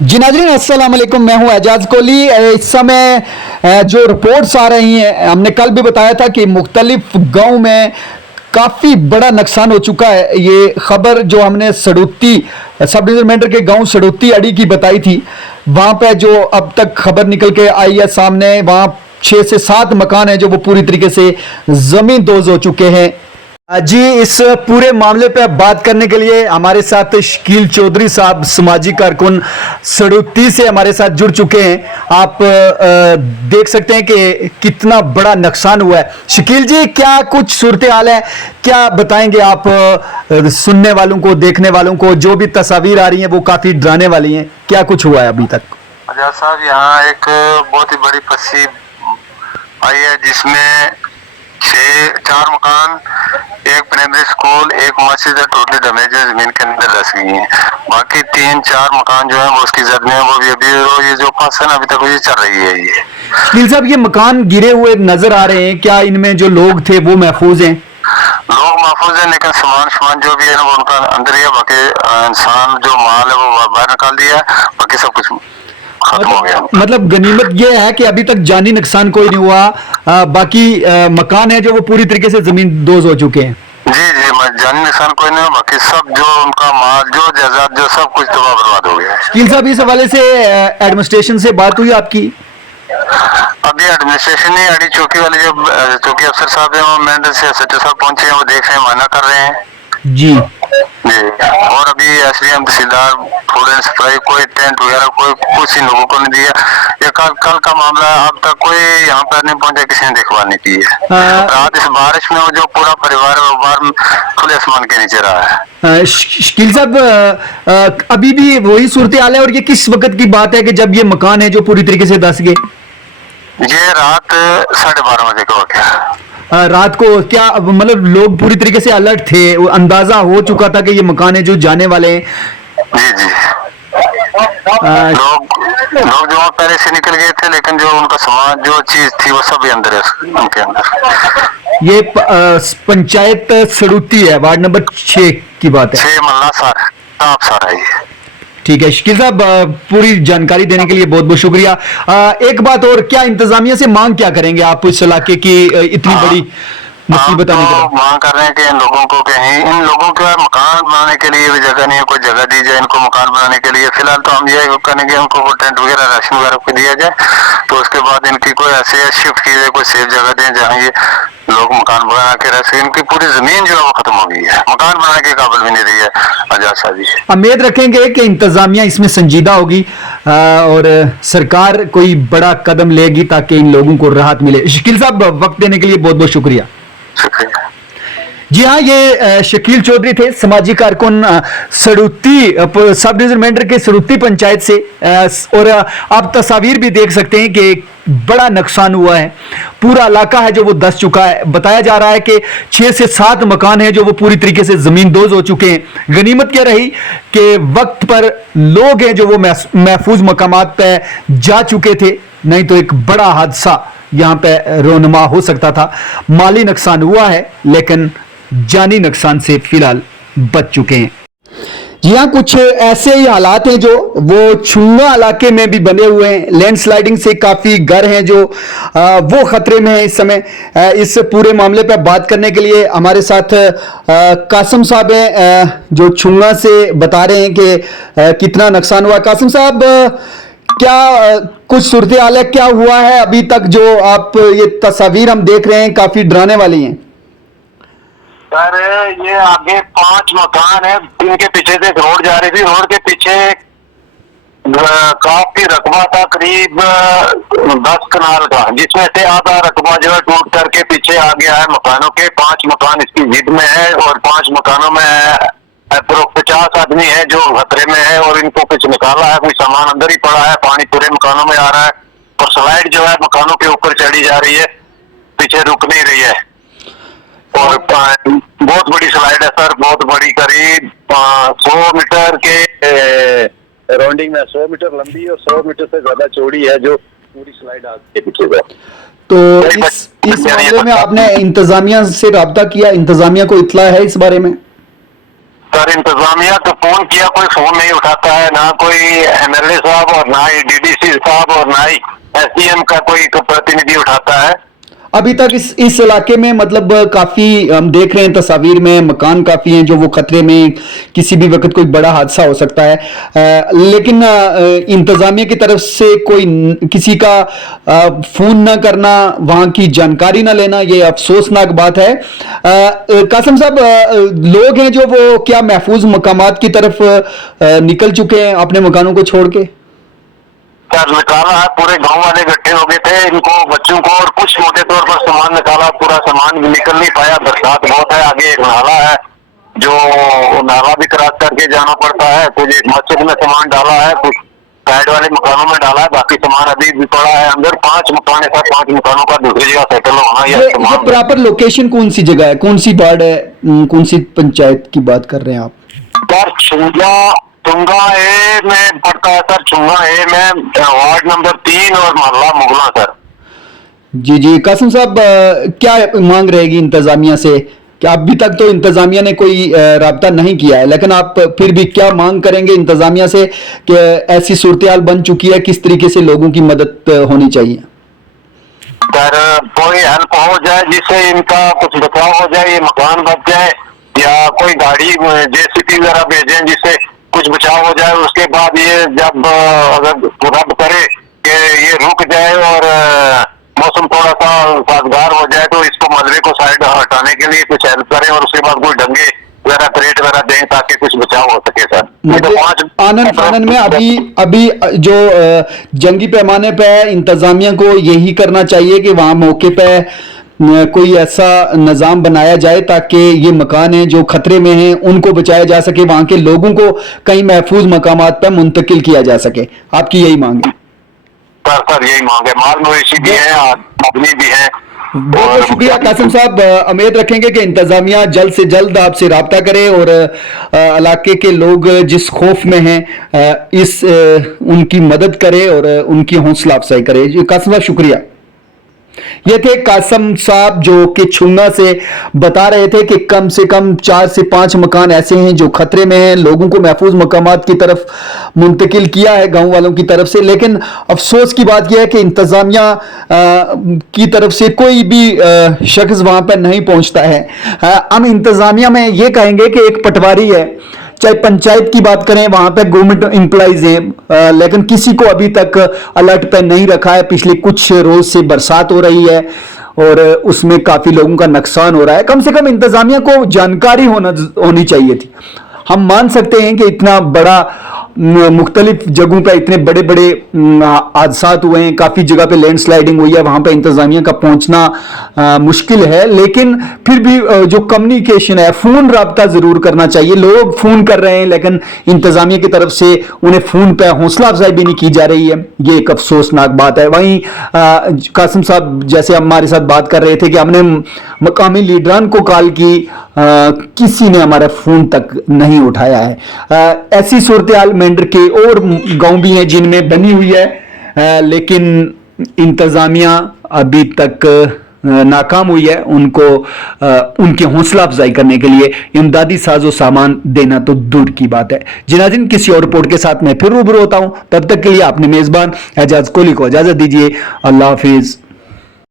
जी नाज़रीन अस्सलाम वालेकुम, मैं हूं एजाज कोहली। इस समय जो रिपोर्ट्स आ रही हैं, हमने कल भी बताया था कि मुख्तलिफ गांव में काफ़ी बड़ा नुकसान हो चुका है। ये खबर जो हमने सड़ूती सब डिवीजन मेंढर के गांव सड़ूती अड़ी की बताई थी, वहां पे जो अब तक खबर निकल के आई है सामने, वहां 6 से 7 मकान हैं जो वो पूरी तरीके से ज़मीन दोज हो चुके हैं। जी, इस पूरे मामले पे बात करने के लिए हमारे साथ शकील चौधरी साहब समाजी कारकुन सड़ूती से हमारे साथ जुड़ चुके हैं। आप देख सकते हैं कि कितना बड़ा नुकसान हुआ है। शकील जी, क्या कुछ सूरत हाल है, क्या बताएंगे आप सुनने वालों को, देखने वालों को? जो भी तस्वीर आ रही हैं वो काफी डराने वाली हैं। क्या कुछ हुआ है अभी तक? आजाद साहब, यहाँ एक बहुत ही बड़ी फंसी आई है जिसमें 4 मकान, एक प्राइमरी स्कूल, एक मस्जिद है, टोटली डैमेज है, जमीन के अंदर धस गई है। बाकी 3-4 मकान जो है वो उसकी जद में है, वो भी अभी ये जो पास है ना अभी तक ये चल रही है। ये शकील साहब, ये मकान गिरे हुए नजर आ रहे हैं, क्या इनमें जो लोग थे वो महफूज हैं? लोग महफूज है, लेकिन सामान जो भी है ना वो उनका अंदर ही है। बाकी इंसान जो माल है वो बाहर निकाल दिया है, बाकी सब कुछ खत्म हो गया। मतलब गनीमत ये है कि अभी तक जानी नुकसान कोई नहीं हुआ। बाकी मकान है जो वो पूरी तरीके से जमीन दोज हो चुके हैं। जी जी, जानी नुकसान कोई नहीं, बाकी सब जो उनका माल, जो जायदाद, जो सब कुछ तबाह बर्बाद हो गया है। शकील साहब, इस हवाले से एडमिनिस्ट्रेशन से बात हुई आपकी? अभी एडमिनिस्ट्रेशन ही अड़ी चौकी वाले जो चौकी अफसर साहब हैं वो मेंढर से एसएचओ साहब पहुंचे हैं, वो देख रहे हैं, माना कर रहे हैं जी। और अभी SDM tehsildar food and supply कोई टेंट वगैरह कोई कुछ इन लोगों को नहीं दिया। ये कल का मामला है, अब तक कोई यहाँ पर नहीं पहुंचा, किसी ने देखभाल नहीं की है। रात इस बारिश में वो जो पूरा परिवार है वो बाहर खुले आसमान के नीचे रहा है। शकील साहब, अभी भी वही सूरत हाल है? और ये किस वक्त की बात है कि जब ये मकान है जो पूरी तरीके से धस गए? ये रात 12:30 बजे का वाकया। रात को क्या मतलब लोग पूरी तरीके से अलर्ट थे, अंदाजा हो चुका था कि ये मकान है जो जाने वाले हैं? जी जी, लोग जो पहले से निकल गए थे, लेकिन जो उनका सामान जो चीज थी वो सब अंदर है उनके अंदर। ये पंचायत सड़ूती है, वार्ड नंबर 6 की बात है। 6 मल्ला सार है ये। ठीक है शकील साहब, पूरी जानकारी देने के लिए बहुत बहुत शुक्रिया। एक बात और, क्या इंतजामिया से मांग क्या करेंगे आप इस इलाके की इतनी बड़ी मुसीबत आने के बाद? मांग कर रहे हैं कि इन लोगों को कहीं, इन लोगों के मकान बनाने के लिए भी जगह नहीं है, कोई जगह दी जाए इनको मकान बनाने के लिए। फिलहाल तो हम ये करेंगे इनको टेंट वगैरह, राशन वगैरह को दिया जाए, तो उसके बाद इनकी कोई ऐसे शिफ्ट की जाए, कोई सेफ जगह दें जहाँ ये लोग मकान बना के रह सके। इनकी पूरी जमीन जो है वो खत्म हो गई है, मकान बनाने के काबिल भी नहीं रही है। आजाद साहब जी, उम्मीद रखेंगे कि इंतजामिया इसमें संजीदा होगी और सरकार कोई बड़ा कदम लेगी ताकि इन लोगों को राहत मिले। शकील साहब, वक्त देने के लिए बहुत बहुत शुक्रिया। शुक्रिया। जी हाँ, ये शकील चौधरी थे, समाजी कारकुन सड़ूती सब डिवीजन मेंढर के सड़ूती पंचायत से। और आप तस्वीर भी देख सकते हैं कि बड़ा नुकसान हुआ है, पूरा इलाका है जो वो धस चुका है। बताया जा रहा है कि 6 से 7 मकान हैं जो वो पूरी तरीके से जमीन दोज हो चुके हैं। गनीमत क्या रही कि वक्त पर लोग हैं जो वो महफूज मकामात पे जा चुके थे, नहीं तो एक बड़ा हादसा यहाँ पे रोनुमा हो सकता था। माली नुकसान हुआ है लेकिन जानी नुकसान से फिलहाल बच चुके हैं। जी हाँ, कुछ ऐसे ही हालात हैं जो वो छुंगा इलाके में भी बने हुए हैं। लैंडस्लाइडिंग से काफ़ी घर हैं जो वो खतरे में है इस समय। इस पूरे मामले पर बात करने के लिए हमारे साथ कासिम साहब हैं जो छुंगा से बता रहे हैं कि कितना नुकसान हुआ। कासिम साहब, क्या कुछ सूरत हाल है, क्या हुआ है अभी तक? जो आप ये तस्वीर हम देख रहे हैं काफ़ी डराने वाली हैं। सर, ये आगे 5 मकान है, इनके पीछे से रोड जा रही थी, रोड के पीछे काफी रकबा था, करीब 10 कनाल का, जिसमें से आधा रकबा जो है टूट करके पीछे आ गया है मकानों के। 5 मकान इसकी जिद में है और 5 मकानों में 50 आदमी है जो खतरे में है और इनको कुछ निकाला है, कोई सामान अंदर ही पड़ा है, पानी पूरे मकानों में आ रहा है और स्लाइड जो है मकानों के ऊपर चढ़ी जा रही है, पीछे रुक नहीं रही है। और बहुत बड़ी स्लाइड है सर, बहुत बड़ी, करीब 100 मीटर के राउंडिंग में 100 मीटर लंबी और 100 मीटर से ज्यादा चौड़ी है जो पूरी स्लाइड आगे पीछे है। तो इस मामले में आपने इंतजामिया से राब्ता किया? इंतजामिया को इत्तला है इस बारे में? सर इंतजामिया को फोन किया, कोई फोन नहीं उठाता है, ना कोई एमएलए साहब और ना ही डीडीसी साहब और ना ही एसडीएम का कोई प्रतिनिधि उठाता है। अभी तक इस इलाके में मतलब काफी हम देख रहे हैं तस्वीर में मकान काफी हैं जो वो खतरे में, किसी भी वक्त कोई बड़ा हादसा हो सकता है, लेकिन इंतजामिया की तरफ से कोई किसी का फोन ना करना, वहां की जानकारी ना लेना, ये अफसोसनाक बात है। कासिम साहब, लोग हैं जो वो क्या महफूज मकामात की तरफ निकल चुके हैं अपने मकानों को छोड़ के? सर निकाला है, पूरे गांव वाले इकट्ठे हो गए थे, इनको बच्चों को और कुछ मोटे तौर पर सामान निकाला, पूरा सामान भी निकल नहीं पाया, बरसात बहुत है, आगे एक नाला है जो नाला भी क्रॉस करके जाना पड़ता है, कुछ एक मस्जिद में सामान डाला है, कुछ साइड वाले मकानों में डाला है, बाकी सामान अभी भी पड़ा है अंदर। 5 मकान है सर, 5 मकानों का दूसरी जगह सेटल होना। ये प्रॉपर लोकेशन कौन सी जगह है, कौन सी वार्ड है, कौन सी पंचायत की बात कर रहे हैं आप? सर चुंगा ए में पड़ता है सर, चुंगा ए में वार्ड नंबर 3 और मोहल्ला मुगला सर। जी जी कासिम साहब, क्या मांग रहेगी इंतजामिया से? क्या अभी तक तो इंतजामिया ने कोई राब्ता नहीं किया है, लेकिन आप फिर भी क्या मांग करेंगे इंतजामिया से कि ऐसी सूरत बन चुकी है, किस तरीके से लोगों की मदद होनी चाहिए? सर कोई हेल्प हो जाए जिससे इनका कुछ बचाव हो जाए, ये मकान बच जाए, या कोई गाड़ी जेसीबी वगैरह भेजें जिससे कुछ बचाव हो जाए। उसके बाद ये जब अगर रब करे कि ये रुक जाए और मौसम थोड़ा सा साजगार हो जाए तो इसको मलबे को साइड हटाने के लिए कुछ हेल्प करें, और उसके बाद कोई डंगे वगैरह क्रेट वगैरह दें ताकि कुछ बचाव हो सके सर। मतलब आनन फानन में अभी जो जंगी पैमाने पे है, इंतजामिया को यही करना चाहिए कि वहां मौके पे कोई ऐसा निज़ाम बनाया जाए ताकि ये मकान हैं जो खतरे में हैं उनको बचाया जा सके, वहां के लोगों को कई महफूज मकामात पर मुंतकिल किया जा सके। आपकी यही मांग है? सर यही मांग है, माल मवेशी भी है, आदमी भी है। बहुत बहुत शुक्रिया कासिम साहब, उम्मीद रखेंगे कि इंतजामिया जल्द से जल्द आपसे राब्ता करे और इलाके के लोग जिस खौफ में हैं उनकी मदद करे और उनकी हौसला अफजाई करे। जी कासिम साहब शुक्रिया। ये थे कासिम साहब जो कि छुंगा से बता रहे थे कि कम से कम 4 से 5 मकान ऐसे हैं जो खतरे में हैं, लोगों को महफूज मकामात की तरफ मुंतकिल किया है गांव वालों की तरफ से, लेकिन अफसोस की बात यह है कि इंतजामिया की तरफ से कोई भी शख्स वहां पर नहीं पहुंचता है। हम इंतजामिया में ये कहेंगे कि एक पटवारी है, चाहे पंचायत की बात करें वहां पे गवर्नमेंट एम्प्लॉइज हैं, लेकिन किसी को अभी तक अलर्ट पे नहीं रखा है। पिछले कुछ रोज से बरसात हो रही है और उसमें काफी लोगों का नुकसान हो रहा है। कम से कम इंतजामिया को जानकारी होनी चाहिए थी। हम मान सकते हैं कि इतना बड़ा मुख्तलिफ जगहों पर इतने बड़े बड़े हादसात हुए हैं, काफ़ी जगह पे लैंडस्लाइडिंग हुई है, वहाँ पे इंतज़ामिया का पहुँचना मुश्किल है, लेकिन फिर भी जो कम्युनिकेशन है, फ़ोन रब्ता ज़रूर करना चाहिए। लोग फ़ोन कर रहे हैं लेकिन इंतज़ामिया की तरफ से उन्हें फ़ोन पे हौसला अफजाई भी नहीं की जा रही है, ये एक अफसोसनाक बात है। वहीं कासिम साहब जैसे हमारे साथ बात कर रहे थे कि हमने मकामी लीडरान को कॉल की, किसी ने हमारा फ़ोन तक नहीं उठाया है। ऐसी सूरत हाल मेंढर के और गांव भी हैं जिनमें बनी हुई है, लेकिन इंतजामिया अभी तक नाकाम हुई है उनको उनकी हौसला अफजाई करने के लिए इमदादी साजो सामान देना तो दूर की बात है। जिनाजिन किसी और रिपोर्ट के साथ मैं फिर रूबरू होता हूं, तब तक के लिए अपने मेजबान एजाज कोहली को इजाजत दीजिए। अल्लाह हाफिज।